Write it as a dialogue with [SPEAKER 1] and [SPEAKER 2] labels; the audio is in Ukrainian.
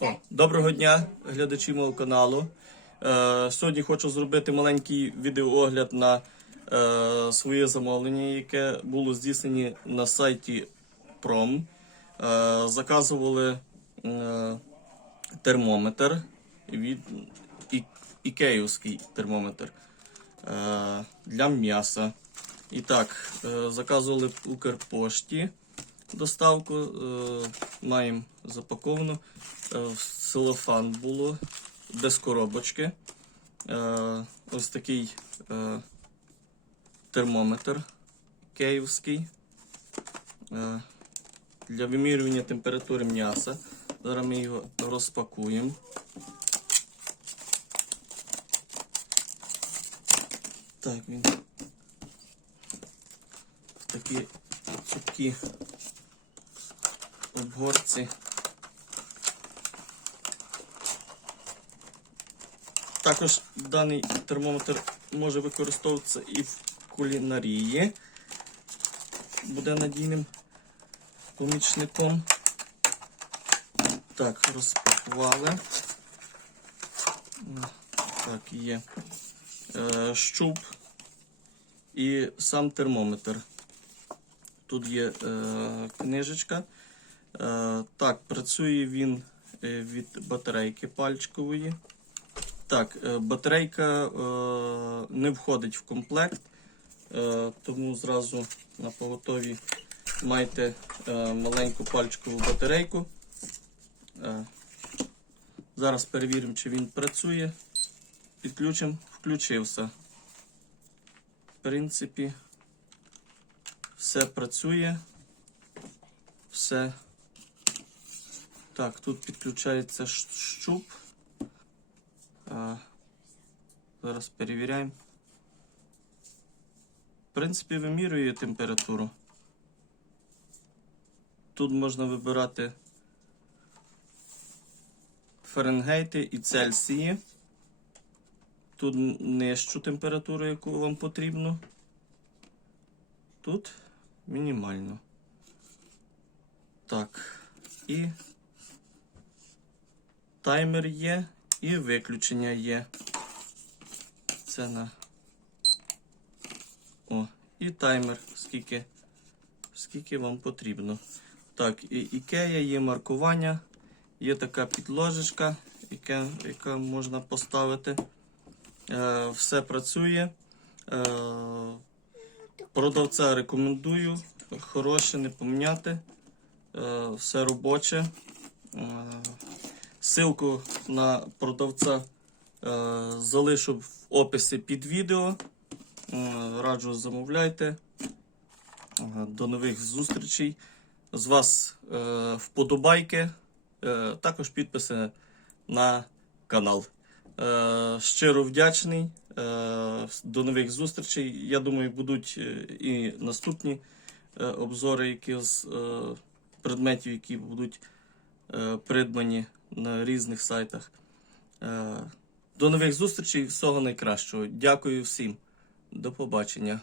[SPEAKER 1] О, доброго дня, глядачі мого каналу. Е, сьогодні хочу зробити маленький відеоогляд на е, своє замовлення, яке було здійснені на сайті Prom. Е, заказували е, термометр від і, ікеївський термометр е, для м'яса. І так, е, заказували в Укрпошті доставку. Е, маємо запаковану. Е, в целофан було, без коробочки. Е, ось такий е, термометр київський е, для вимірювання температури м'яса. Зараз ми його розпакуємо. Так, він в такі цупкі обгорці. Також даний термометр може використовуватися і в кулінарії. Буде надійним помічником. Так, розпакували. Так, є е, щуп і сам термометр. Тут є е, книжечка. Е, так, працює він е, від батарейки пальчикової. Так, е, батарейка е, не входить в комплект, е, тому зразу на поготові майте е, маленьку пальчикову батарейку. Е, зараз перевіримо, чи він працює. Підключимо, включився. В принципі, все працює. Все. Так, тут підключається щуп. Зараз перевіряємо. В принципі, вимірює температуру. Тут можна вибирати Фаренгейти і Цельсії. Тут нижчу температуру, яку вам потрібно. Тут мінімально. Так. І таймер є, і виключення є. Це на. О, і таймер, скільки, скільки вам потрібно. Так, і Ікея є маркування, є така підложечка, яка, яка можна поставити. Е, все працює. Е, продавця рекомендую. Хороше, не поміняти. Е, все робоче. Е, Ссылку на продавця залишу в описі під відео. Е, раджу замовляйте. Е, До нових зустрічей. З вас е, вподобайки, е, також підписи на канал. Е, щиро вдячний. Е, до нових зустрічей. Я думаю, будуть е, і наступні е, обзори які з е, предметів, які будуть е, придбані на різних сайтах. До нових зустрічей, всього найкращого. Дякую всім. До побачення.